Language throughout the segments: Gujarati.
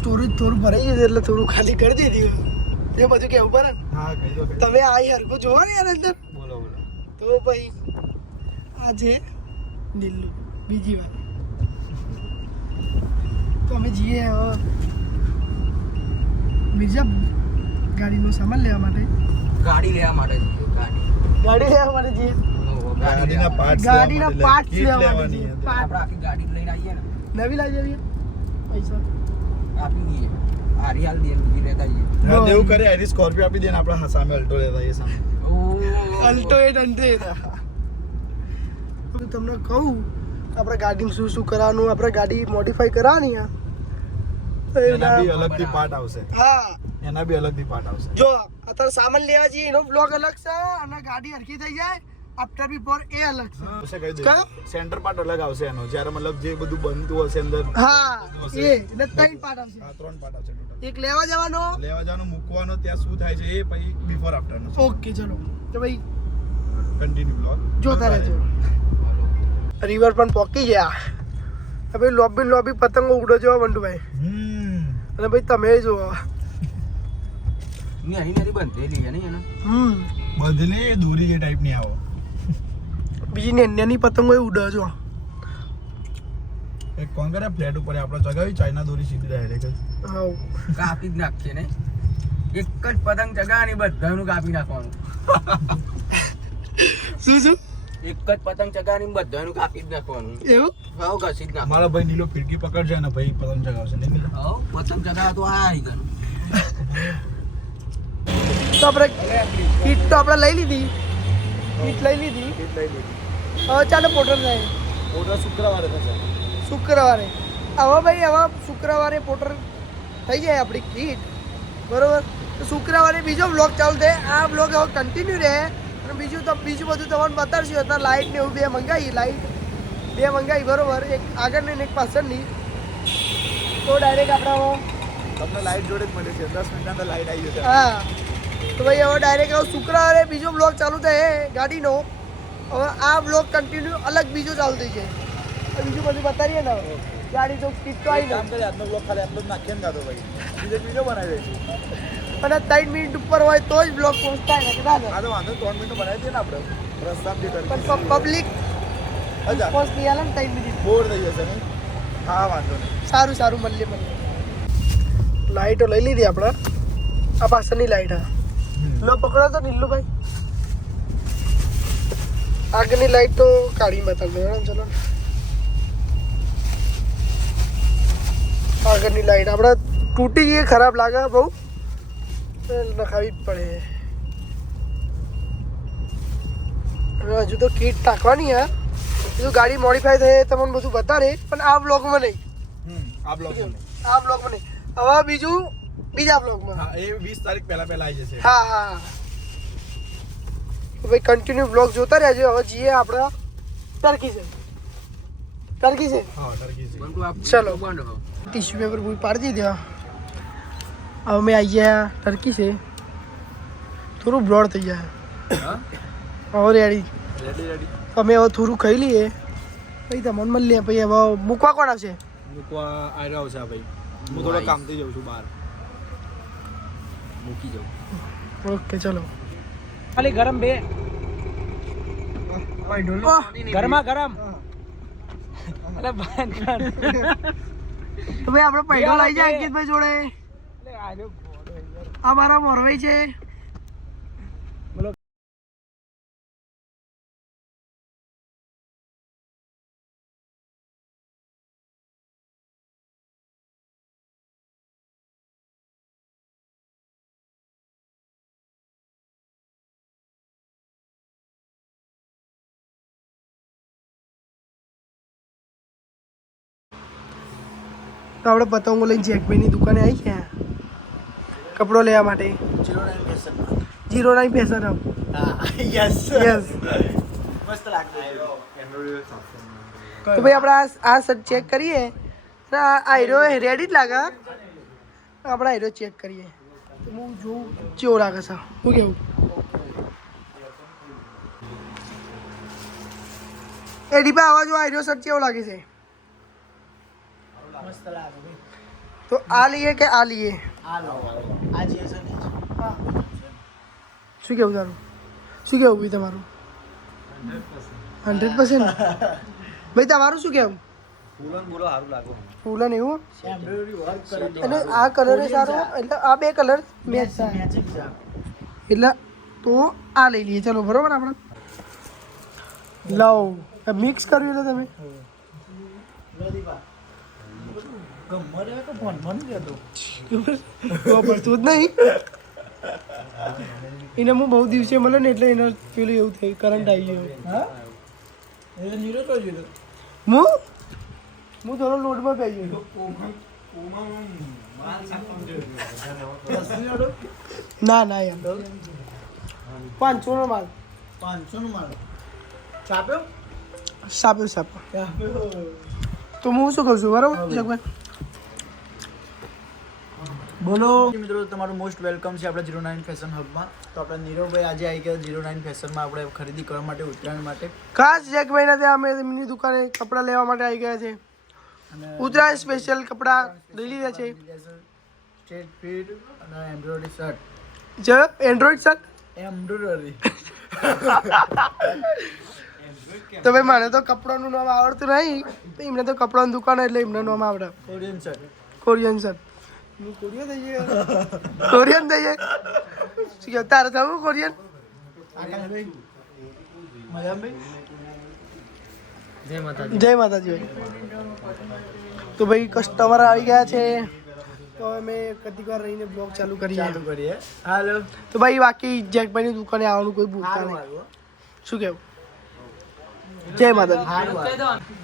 સ્ટોરેજ થોડું ભરાઈ ગયું એટલે થોડું ખાલી કરી દીધું એ બધું કેવું પડે ને. હા કહી દો તમે આ હરકો જોવા ને યાર અંદર બોલો બોલો તો ભાઈ આ છે દિલ્લુ બીજી વાર તો અમે જઈએ હવે બીજા ગાડીનો સામાન લેવા માટે ગાડી લેવા માટે ગાડી લેવા માટે જઈએ ગાડીના પાર્ટ્સ ગાડીના પાર્ટ્સ કીટ લેવા માટે લેવાની જઈએ. હતી. આપણે આખી ગાડી લઈને આવીએ ને નવી લાવી આવીએ પૈસા આપી દઈએ હાલ દઈએ બીજી લેતા આવીએ હા દેવું કરે આરી સ્કોર્પિયો આપી દે ને આપણે સામે અલ્ટો લેતા એ સામે અલ્ટો 800 હું તમને કહું આપણે ગાડીમાં શું શું કરવાનું આપણે ગાડી મોડિફાઈ કરવાની આ તો એના બી એના અલગથી પાર્ટ આવશે હા એના બી અલગથી પાર્ટ આવશે જો અત્યારે સામાન લેવા જઈએ એનો બ્લોગ અલગ છે અને ગાડી હરખી થઈ જાય આફ્ટર બિફોર એ અલગ છે હશે કહી દે કયો? સેન્ટર પાર્ટ અલગ આવશે એનો જ્યારે મતલબ જે બધું બનતું હશે અંદર હા એ એટલે 3 પાર્ટ આવશે હા 3 પાર્ટ આવશે ટોટલ એક લેવા જવાનો લેવા જવાનું મૂકવાનો ત્યાં શું થાય છે એ પછી બિફોર આફ્ટર નો ઓકે ચલો તો ભાઈ કન્ટિન્યુ બ્લોગ જોતા રહેજો રિવર પણ પોકી ગયા હવે લોબી પતંગો ઉડો જો વંડુભાઈ અને ભાઈ તમે જોવો ની અહીં નથી બંધેલી છે ને એને બદલે દોરી જે ટાઈપ ની આવો બીજી નાની પતંગો ઉડે જો એક કોણ કરે ફ્લેટ ઉપર આપણે ચગાવી ચાઇના દોરી સીધી ડાયરેક્ટ હા કાપી જ નાખીએ ને એક જ પતંગ ચગાવવાની બધાનું કાપી નાખવાનું શું એક જ પતંગ ચગાવવાની બધાનું કાપી જ નાખવાનું એવું હાવ ઘસી જ નાખવાનું મારા ભાઈ નીલો ફિરકી પકડશે ને ભાઈ પતંગ ચગાવશે નહીં મિલા હાવ પતંગ ચગાવવા તો આ આવી ગયું તો આપણે કીટ તો આપણે લઈ લીધી હવે ચાલો પોટર જાય ઓર્ડર શુક્રવારે થશે શુક્રવારે હવે ભાઈ હવે શુક્રવારે પોટર થઈ જાય આપણી કીટ બરોબર તો શુક્રવારે બીજો બ્લોગ ચાલુ થાય આ બ્લોગ હવે કન્ટિન્યુ રહે અને બીજું બધું તમને બતાડશું અત્યારે લાઇટ ને એવું બે મંગાવી બરોબર એક આગળની ને એક પાછળની તો ડાયરેક્ટ આપણે તમને લાઈટ જોડે જ મળે છે 10 મિનિટના અંદર લાઈટ આવી જશે હા તો ભાઈ હવે ડાયરેક્ટ હવે શુક્રવારે બીજો બ્લોગ ચાલુ થાય ગાડીનો હવે આ બ્લોગ કન્ટિન્યુ અલગ બીજો ચાલુ થઈ જાય બીજું બધું બતાવીએ ને હવે ગાડી તો કીટ તો આવી કામ કરે આજનો બ્લોગ ખાલી આટલો જ નાખીએ ને ગાતો ભાઈ બીજો વિડીયો બનાવી દઈશું અને 3 મિનિટ ઉપર હોય તો જ બ્લોગ પોસ્ટ થાય ને કદાચ આ તો વાંધો 3 મિનિટ બનાવી દઈએ ને આપણે રસ્તા બી કરી પણ પબ્લિક અચ્છા પોસ્ટ નહીં આલે ને 3 મિનિટ બોર થઈ જશે ને હા વાંધો નહીં સારું મળીએ લાઈટો લઈ લીધી આપણે આ પાછળની લાઈટ હા લો પકડો તો નીલુભાઈ આગળની લાઈટ તો કાઢી બતાવી દો ચલો આગળની લાઈટ આપણે તૂટી ગઈ ખરાબ લાગે બહુ નખાવી જ પડે હવે હજુ તો કીટ નાખવાની હે બીજું ગાડી મોડિફાઈ થાય તમને બધું બતાડે પણ આ બ્લોગમાં નહીં આ બ્લોગ નહીં હવે બીજા બ્લોગમાં હા એ 20 તારીખ પહેલા આવી જશે હા તો ભાઈ કન્ટિન્યુ બ્લોગ જોતા રહેજો હવે જઈએ આપણે ટર્કી છે હા ટર્કી છે ચલો ટીશ્યુ પેપર પૂરી પાડી દીધા હવે અમે આવી ગયા ટર્કી છે થોડું બ્લોડ થઈ જાય હવે રેડી અમે હવે થોડું ખાઈ લઈએ પછી તમને મળીએ પછી હવે મૂકવા કોણ આવશે મૂકવા આવ્યો આવશે આ ભાઈ હું થોડો કામથી જઉં છું બહાર મૂકી જાઉં ઓકે ચલો ખાલી ગરમ બે ગરમા ગરમ અરે બંધ કર તો ભાઈ આપણે પૈડો લઈ જાય અંકિતભાઈ જોડે આ મારો મોરવાઈ છે તો આપણે પતંગો લઈને જેકભાઈની દુકાને આવી ગયા કપડો લેવા માટે 09 ફેશન યસ યસ મસ્ત લાગતો તો ભાઈ આપણે આ શર્ટ ચેક કરીએ આ હીરો રેડી જ લાગે આપણે હીરો ચેક કરીએ તો હું જોઉં કેવો લાગે છે હું કેવું એ ડીપા આવા જો આ હીરો શર્ટ કેવો લાગે છે તો આ લઈએ કે આ લઈએ? આ લો આ જે છે ને શું કેવું તારું? શું કેવું ભાઈ તમારું? 100%. ભાઈ તમારું શું કેવું? બોલો સારું લાગો ફૂલન એવું એમ્બ્રોઇડરી વર્ક કરી અને આ કલર સારો એટલે આ બે કલર મેચ થાય મેચિંગ છે એટલે તો આ લઈ લઈએ ચલો બરોબર આપણે લાવ મિક્સ કર્યું એટલે તમે પ્રદીપા ગમરે તો ફોન મન દેતો તો પડતું જ નહીં એને હું બહુ દિવસે મળે ને એટલે એને પેલું એવું થયું કરંટ આવી ગયો હા એ નીરો તો જીરો હું થોડો લોડમાં પી ગયો ના ના એમ 500 નો માલ 500 નો માલ છાપ્યો સાપ્યો તો હું શું કહું છું બરાબર જગભાઈ બોલો મિત્રો તમારું મોસ્ટ વેલકમ છે આપણા 09 ફેશન હબમાં તો આપણા નીરવભાઈ આજે આવી ગયા 09 ફેશનમાં આપણે ખરીદી કરવા માટે ઉત્તરાયણ માટે ખાસ જગભાઈના ત્યાં અમે એમની દુકાને કપડાં લેવા માટે આવી ગયા છે અને ઉત્તરાયણ સ્પેશિયલ કપડાં લઈ લીધા છે સ્ટ્રેટ ફિટ અને એમ્બ્રોઇડરી શર્ટ જે એન્ડ્રોઈડ શર્ટ એમ્બ્રોઇડરી તો ભાઈ મને તો કપડાનું નામ આવડતું નહીં તો એમને તો કપડાની દુકાન એટલે એમનું નામ આવડે કોરિયન શર્ટ કોરિયન શર્ટ હું કોરિયન થઈએ કોરિયન થઈએ શું કહે તારે થવું કોરિયન આકાશભાઈ મજાભાઈ જય માતાજી ભાઈ તો ભાઈ કસ્ટમર આવી ગયા છે તો અમે કદી વાર રહીને બ્લોગ ચાલુ કરીએ કરીએ હાલો તો ભાઈ બાકી જેકભાઈની દુકાને આવવાનું કોઈ ભૂલતા નહીં શું કેવું જય માતાજી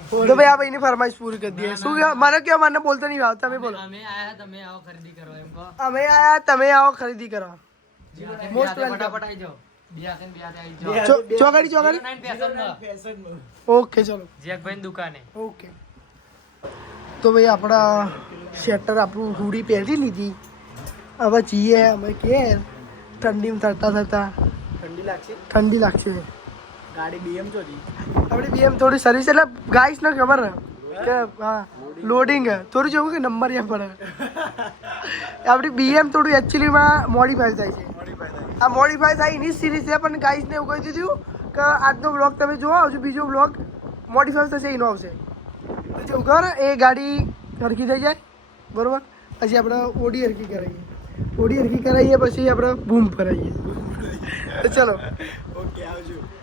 તો ભાઈ આ ભાઈની ફરમાઈશ પૂરી કરી દઈએ શું કહેવાય મને કહેવા મને બોલતો નહીં આવતા તમે બોલો અમે આયા તમે આવો ખરીદી કરવા એમ કહો અમે આયા તમે આવો ખરીદી કરવા મોસ્ટ વેલકમ ફટાફટ આવી જાઓ બિયાતે આવી જાઓ ચોગાડી ચોગાડી 09 ફેશનમાં ફેશનમાં ઓકે ચલો જેકભાઈ દુકાને ઓકે તો ભાઈ આપણા શેટર આપણું હુડી પહેરી લીધી હવે જઈએ અમે કે ઠંડીમાં થતા થતા ઠંડી લાગશે ઠંડી લાગશે ગાડી બીએમ ચોથી આપણી બીએમ થોડી સર્વિસ એટલે ગાઈસ ને ખબર ને કે હા લોડિંગ થોડું જેવું કે નંબર યા પડે આપણી બીએમ થોડું એકચ્યુઅલીમાં મોડિફાઈ થાય છે આ મોડિફાઈ થાય એની સિરીઝ છે પણ ગાઈસને એવું કહી દીધું કે આજનો બ્લોગ તમે જોવો હજુ બીજો બ્લોગ મોડિફાઈ થશે એનો આવશે પછી એવું ખબર એ ગાડી હરખી થઈ જાય બરાબર પછી આપણે ઓડી હરખી કરાવીએ પછી આપણે બૂમ કરાવીએ તો ચલો ઓકે આવજો